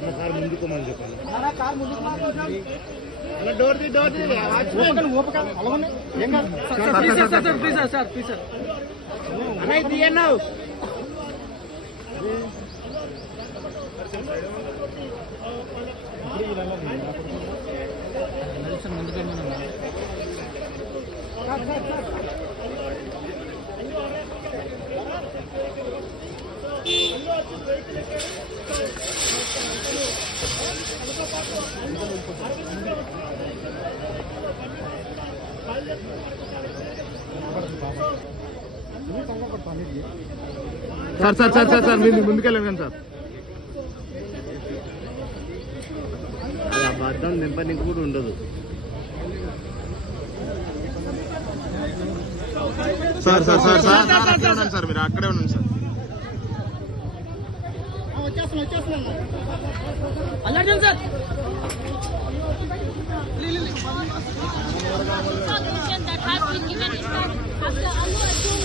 car ముందుకు మనం చెప్పండి కార్ ముందుకు door the తీయన్నావు sir sir sir sir sir మీరు ముందుకెళ్ళండి సార్ అబద్ధం నింపనికి కూడా ఉండదు sir sir sir sir sir మీరు అక్కడే ఉండండి sir Allu Arjun sir that has been given is that after Allu Arjun